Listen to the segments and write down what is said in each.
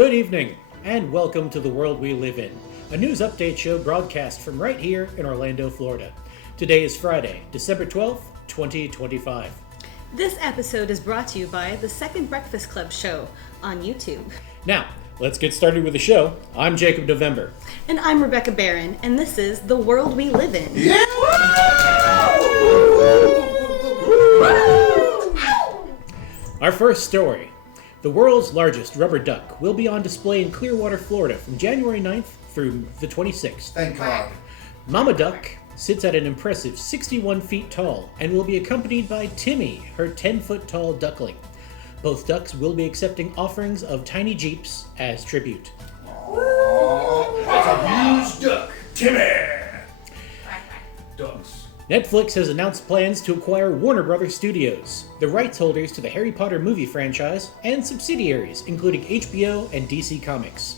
Good evening, and welcome to the world we live in, a news update show broadcast from right here in Orlando, Florida. Today is Friday, December 12th, 2025. This episode is brought to you by the Second Breakfast Club show on YouTube. Now, let's get started with the show. I'm Jacob November. And I'm Rebecca Barron, and this is The World We Live In. Yeah! Our first story. The world's largest rubber duck will be on display in Clearwater, Florida from January 9th through the 26th. Thank God. Mama Duck sits at an impressive 61 feet tall and will be accompanied by Timmy, her 10-foot tall duckling. Both ducks will be accepting offerings of tiny jeeps as tribute. Oh, that's a huge duck. Timmy! Ducks. Netflix has announced plans to acquire Warner Brothers Studios, the rights holders to the Harry Potter movie franchise, and subsidiaries, including HBO and DC Comics.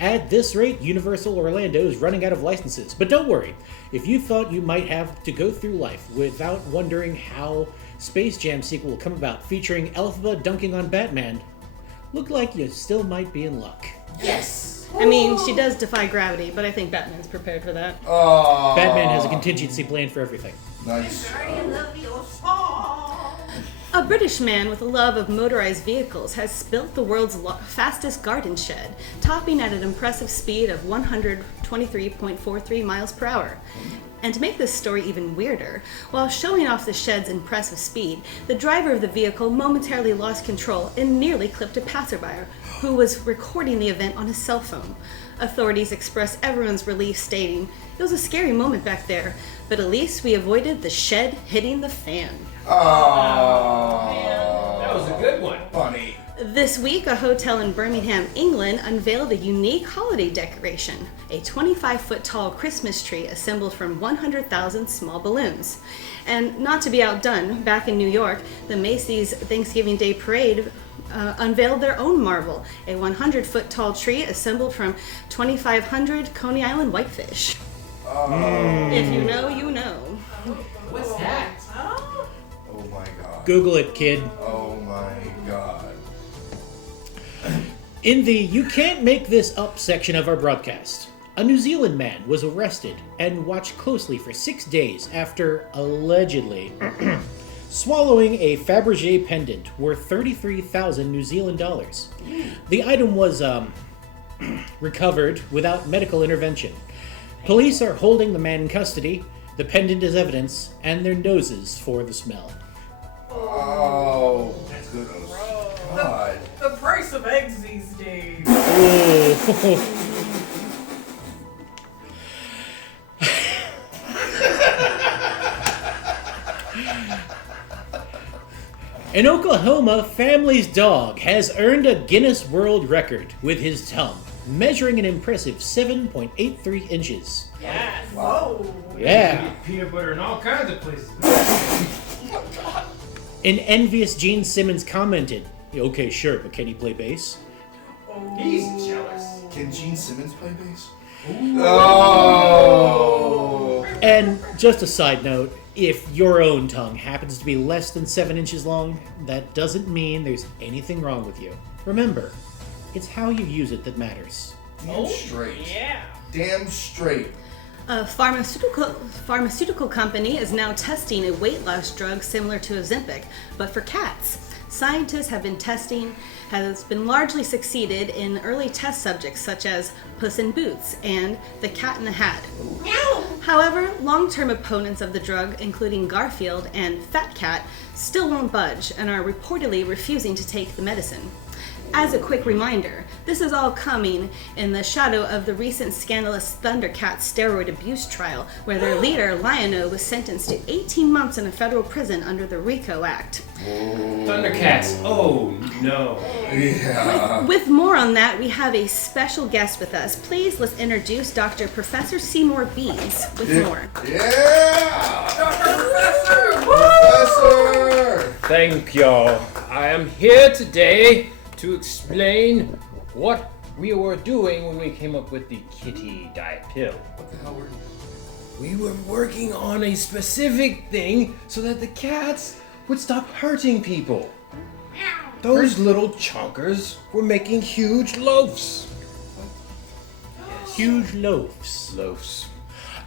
At this rate, Universal Orlando is running out of licenses. But don't worry, if you thought you might have to go through life without wondering how Space Jam sequel will come about featuring Elphaba dunking on Batman, look like you still might be in luck. Yes! I mean, she does defy gravity, but I think Batman's prepared for that. Oh. Batman has a contingency plan for everything. Nice. A British man with a love of motorized vehicles has built the world's fastest garden shed, topping at an impressive speed of 123.43 miles per hour. And to make this story even weirder, while showing off the shed's impressive speed, the driver of the vehicle momentarily lost control and nearly clipped a passerby who was recording the event on his cell phone. Authorities expressed everyone's relief, stating, "It was a scary moment back there, but at least we avoided the shed hitting the fan." Oh. That was a good one. Funny. This week, a hotel in Birmingham, England, unveiled a unique holiday decoration, a 25-foot tall Christmas tree assembled from 100,000 small balloons. And not to be outdone, back in New York, the Macy's Thanksgiving Day Parade unveiled their own marvel, a 100-foot tall tree assembled from 2,500 Coney Island whitefish. If you know, you know. What's that? Oh my God. Google it, kid. Oh my God. In the You Can't Make This Up section of our broadcast, a New Zealand man was arrested and watched closely for 6 days after allegedly swallowing a Fabergé pendant worth 33,000 New Zealand dollars. The item was recovered without medical intervention. Police are holding the man in custody, the pendant as evidence, and their noses for the smell. Oh, good God. The price of eggs these days. Oh. In Oklahoma, family's dog has earned a Guinness World Record with his tongue, measuring an impressive 7.83 inches. Yes. Whoa. Yeah. Peanut butter in all kinds of places. An envious Gene Simmons commented, "Okay, sure, but can he play bass?" He's jealous. Can Gene Simmons play bass? Oh. And just a side note, if your own tongue happens to be less than 7 inches long, that doesn't mean there's anything wrong with you. Remember, it's how you use it that matters. Damn straight. Yeah. Damn straight. A pharmaceutical company is now testing a weight loss drug similar to Ozempic, but for cats. Scientists have been testing, has been largely succeeded in early test subjects such as Puss in Boots and the Cat in the Hat. However, long-term opponents of the drug, including Garfield and Fat Cat, still won't budge and are reportedly refusing to take the medicine. As a quick reminder, this is all coming in the shadow of the recent scandalous Thundercats steroid abuse trial, where their leader, Lion-O, was sentenced to 18 months in a federal prison under the RICO Act. Thundercats. Oh no. Yeah. With more on that, we have a special guest with us. Please, let's introduce Dr. Professor Seymour Beans with more. Yeah. Professor! Professor. Thank y'all. I am here today to explain what we were doing when we came up with the kitty diet pill. What the hell were you? We were working on a specific thing so that the cats would stop hurting people. Those little chonkers were making huge loaves. Huge loaves. Loaves.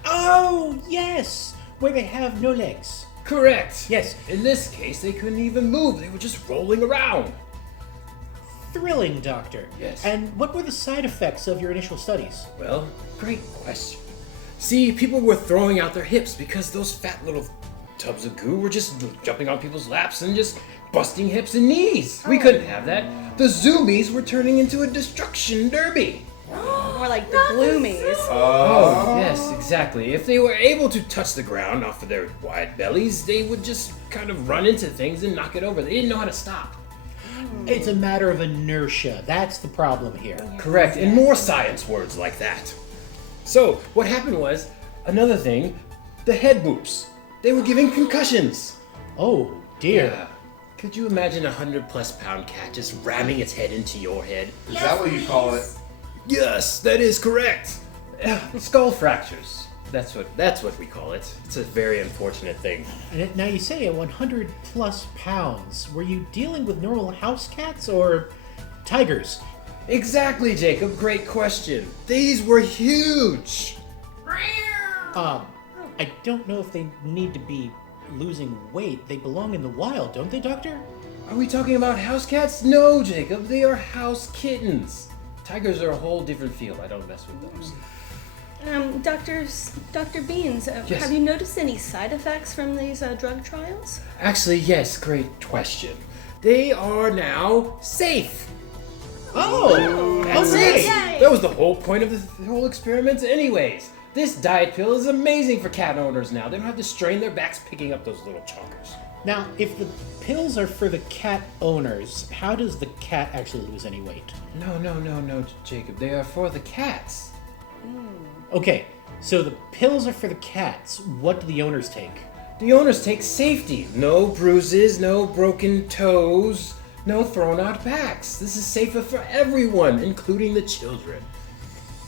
Oh, yes! Where they have no legs. Correct. Yes. In this case, they couldn't even move. They were just rolling around. Thrilling, Doctor. Yes. And what were the side effects of your initial studies? Well, great question. See, people were throwing out their hips because those fat little tubs of goo were just jumping on people's laps and just busting hips and knees. We couldn't have that. The zoomies were turning into a destruction derby. More like the gloomies. Oh, yes, exactly. If they were able to touch the ground off of their wide bellies, they would just kind of run into things and knock it over. They didn't know how to stop. It's a matter of inertia. That's the problem here. Correct, and more science words like that. So, what happened was, another thing, the head boops. They were giving concussions. Oh, dear. Yeah. Could you imagine a 100+ pound cat just ramming its head into your head? Is that what you call it? Yes, that is correct. Skull fractures. That's what we call it. It's a very unfortunate thing. And now you say at 100 plus pounds. Were you dealing with normal house cats or tigers? Exactly, Jacob. Great question. These were huge. I don't know if they need to be losing weight. They belong in the wild, don't they, Doctor? Are we talking about house cats? No, Jacob. They are house kittens. Tigers are a whole different field. I don't mess with those. Dr. Beans, Yes. have you noticed any side effects from these drug trials? Actually, yes. Great question. They are now safe. Oh, That's okay. it. That was the whole point of the whole experiment anyways. This diet pill is amazing for cat owners now. They don't have to strain their backs picking up those little chonkers. Now, if the pills are for the cat owners, how does the cat actually lose any weight? No, Jacob. They are for the cats. Okay, so the pills are for the cats. What do the owners take? The owners take safety. No bruises, no broken toes, no thrown out backs. This is safer for everyone, including the children.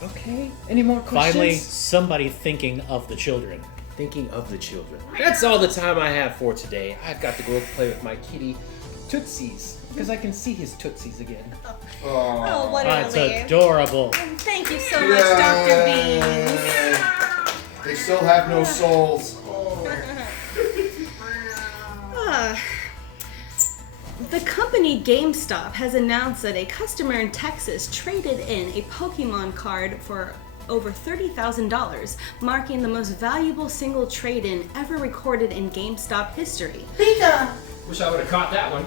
Okay, any more questions? Finally, somebody thinking of the children. Thinking of the children. That's all the time I have for today. I've got to go play with my kitty Tootsies, because I can see his Tootsies again. Oh, what That's a adorable. Thank you so much, Dr. Beans. They still have no souls. The company GameStop has announced that a customer in Texas traded in a Pokemon card for over $30,000, marking the most valuable single trade-in ever recorded in GameStop history. Wish I would have caught that one.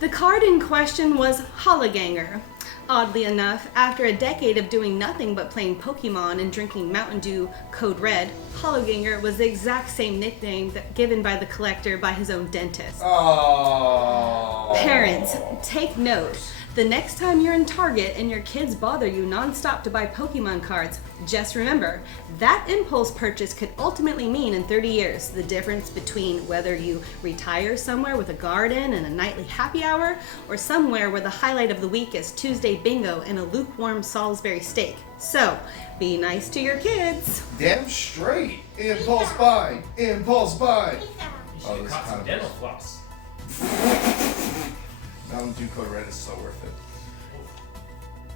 The card in question was Hologanger. Oddly enough, after a decade of doing nothing but playing Pokemon and drinking Mountain Dew Code Red, Hologanger was the exact same nickname given by the collector by his own dentist. Oh. Parents, take note. The next time you're in Target and your kids bother you nonstop to buy Pokemon cards, just remember, that impulse purchase could ultimately mean in 30 years the difference between whether you retire somewhere with a garden and a nightly happy hour, or somewhere where the highlight of the week is Tuesday bingo and a lukewarm Salisbury steak. So, be nice to your kids. Damn straight. Impulse buy. Impulse buy. Oh, this Caught kind some of dental floss. Mountain Dew Code Red is so worth it.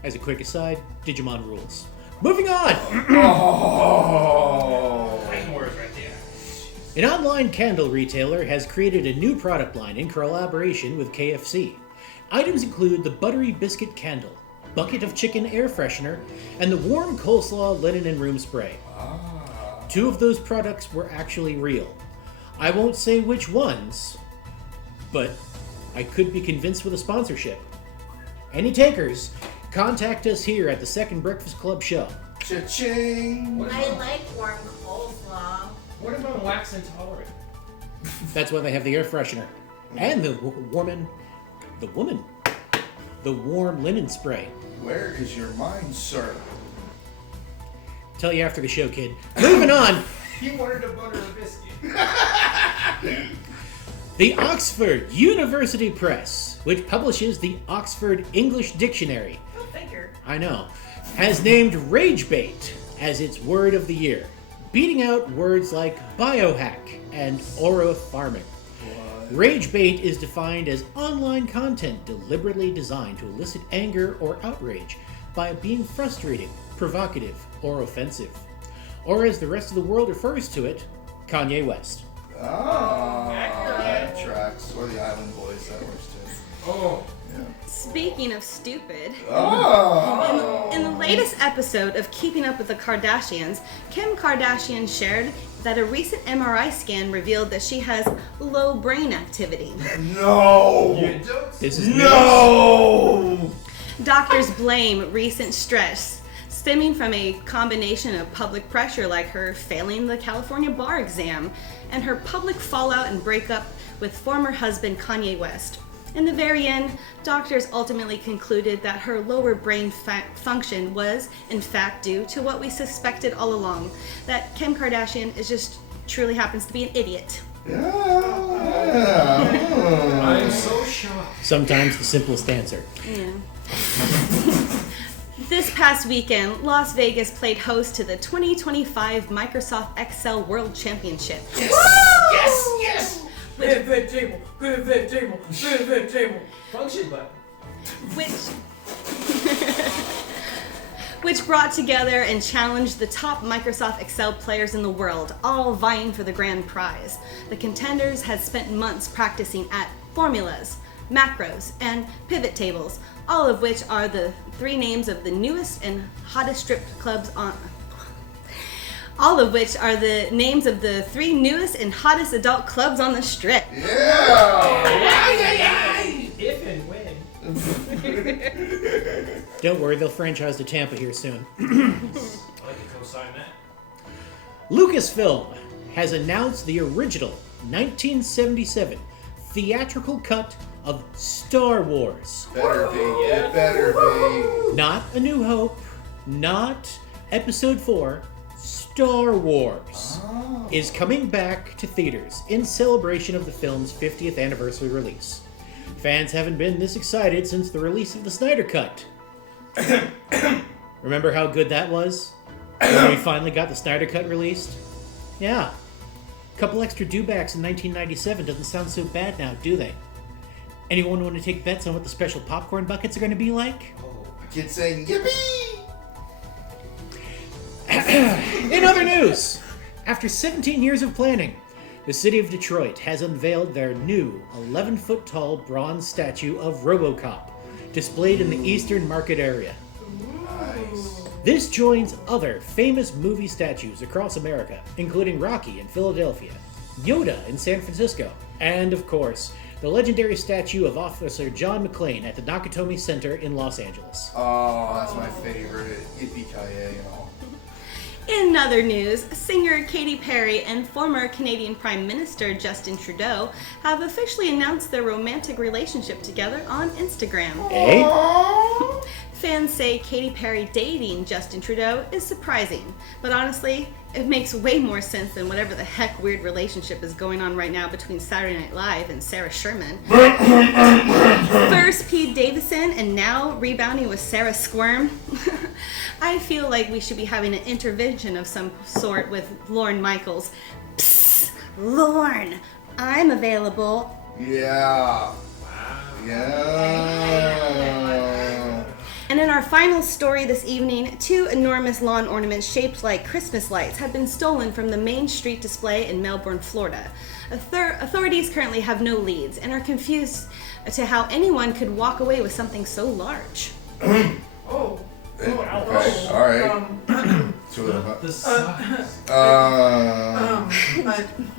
As a quick aside, Digimon rules. Moving on! Oh. Fighting words right there. An online candle retailer has created a new product line in collaboration with KFC. Items include the buttery biscuit candle, bucket of chicken air freshener, and the warm coleslaw linen and room spray. Two of those products were actually real. I won't say which ones, but I could be convinced with a sponsorship. Any takers, contact us here at the Second Breakfast Club show. Cha-ching. I like warm coleslaw. What about wax intolerant? That's why they have the air freshener. And the warm linen spray. Where is your mind, sir? Tell you after the show, kid. Moving on! He wanted to butter a biscuit. The Oxford University Press, which publishes the Oxford English Dictionary, Go figure. I know, has named rage bait as its word of the year, beating out words like biohack and orofarming. Rage bait is defined as online content deliberately designed to elicit anger or outrage by being frustrating, provocative, or offensive. Or as the rest of the world refers to it, Kanye West. Oh, that tracks. Or the Island Boys, that works too. Oh. Yeah. Speaking of stupid, Oh! in the latest episode of Keeping Up with the Kardashians, Kim Kardashian shared that a recent MRI scan revealed that she has low brain activity. No! This is No! Doctors blame recent stress stemming from a combination of public pressure like her failing the California bar exam and her public fallout and breakup with former husband Kanye West. In the very end, doctors ultimately concluded that her lower brain function was, in fact, due to what we suspected all along, that Kim Kardashian is just truly happens to be an idiot. Yeah. I'm so shocked. Sometimes the simplest answer. Yeah. This past weekend, Las Vegas played host to the 2025 Microsoft Excel World Championship. Yes! Pivot table. Function button. which brought together and challenged the top Microsoft Excel players in the world, all vying for the grand prize. The contenders had spent months practicing at formulas, macros, and pivot tables, all of which are the three names of the newest and hottest strip clubs on. All of which are the names of the three newest and hottest adult clubs on the strip. Yeah! If and when. Don't worry, they'll franchise to Tampa here soon. I'd like to co-sign that. Lucasfilm has announced the original 1977 theatrical cut of Star Wars. Better be. It better be. Not A New Hope, not Episode 4, Star Wars is coming back to theaters in celebration of the film's 50th anniversary release. Fans haven't been this excited since the release of the Snyder Cut. Remember how good that was? When we finally got the Snyder Cut released? Yeah. A couple extra dewbacks in 1997 doesn't sound so bad now, do they? Anyone want to take bets on what the special popcorn buckets are going to be like? Kids saying, yippee! In other news, after 17 years of planning, the city of Detroit has unveiled their new 11-foot-tall bronze statue of RoboCop, displayed in the Eastern Market area. Nice. This joins other famous movie statues across America, including Rocky in Philadelphia, Yoda in San Francisco, and, of course, the legendary statue of Officer John McClane at the Nakatomi Center in Los Angeles. Oh, that's my favorite. Yippee-ki-yay and all. In other news, singer Katy Perry and former Canadian Prime Minister Justin Trudeau have officially announced their romantic relationship together on Instagram. Eh? Fans say Katy Perry dating Justin Trudeau is surprising, but honestly, it makes way more sense than whatever the heck weird relationship is going on right now between Saturday Night Live and Sarah Sherman. First Pete Davidson and now rebounding with Sarah Squirm. I feel like we should be having an intervention of some sort with Lorne Michaels. Psst, Lorne, I'm available. Yeah. Yeah. And in our final story this evening, 2 enormous lawn ornaments shaped like Christmas lights have been stolen from the Main Street display in Melbourne, Florida. Authorities currently have no leads and are confused to how anyone could walk away with something so large. Okay, alright. The size.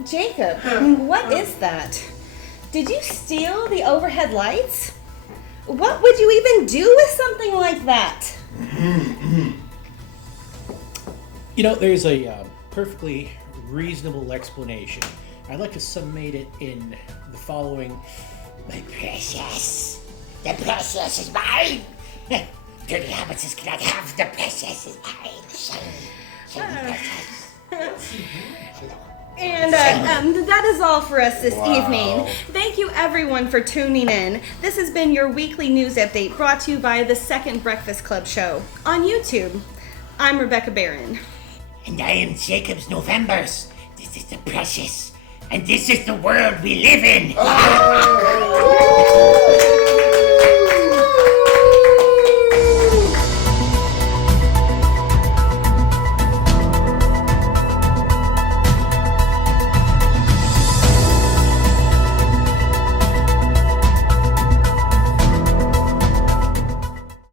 Jacob, what is that? Did you steal the overhead lights? What would you even do with something like that? You know, there's a perfectly reasonable explanation. I'd like to summate it in the following. My precious. The precious is mine. Dirty Hobbitses cannot have the precious is mine. Shiny precious. And that is all for us this Wow. evening. Thank you everyone for tuning in. This has been your weekly news update brought to you by the Second Breakfast Club Show on YouTube. I'm Rebecca Barron. And I am Jacob's Novembers. This is the precious. And this is the world we live in. Oh!